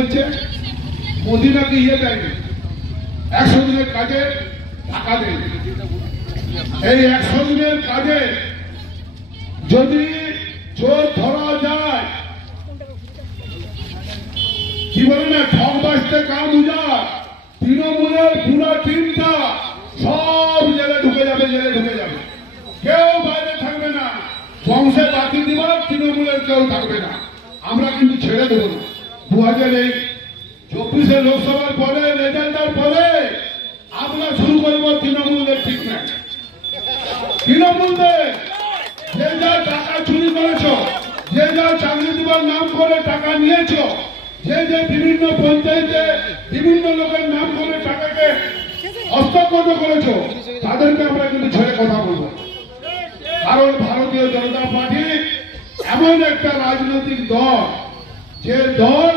বলছে মোদি নাকি দেয়নি, 100 দিনের কাজে টাকা দেয়নি। এই 100 দিনের কাজে যদি চোর ধরা যায়, কি বলে না, ঠক বাঁচতে কাম উজাড়, তৃণমূলের পুরো টিমটা সব জেলে ঢুকে যাবে, জেলে ঢুকে যাবে, কেউ বাইরে থাকবে না। বংশে বাকি দিবার তৃণমূলের কেউ থাকবে না। আমরা কিন্তু ছেড়ে দেবো না। 2024 লোকসভার পরে রেজাল্টের পরে আমরা শুরু করবো তৃণমূলের ঠিক নাই। তৃণমূলদের যে যা টাকা চুরি করেছ, যে যা চাকরি দিবার নাম করে টাকা নিয়েছ, যে যে বিভিন্ন পঞ্চায়েতে বিভিন্ন লোকের নাম করে টাকাকে হস্তগত করেছ, তাদেরকে আমরা কিন্তু ছেড়ে কথা বলবো। কারণ ভারতীয় জনতা পার্টি এমন একটা রাজনৈতিক দল, যে দল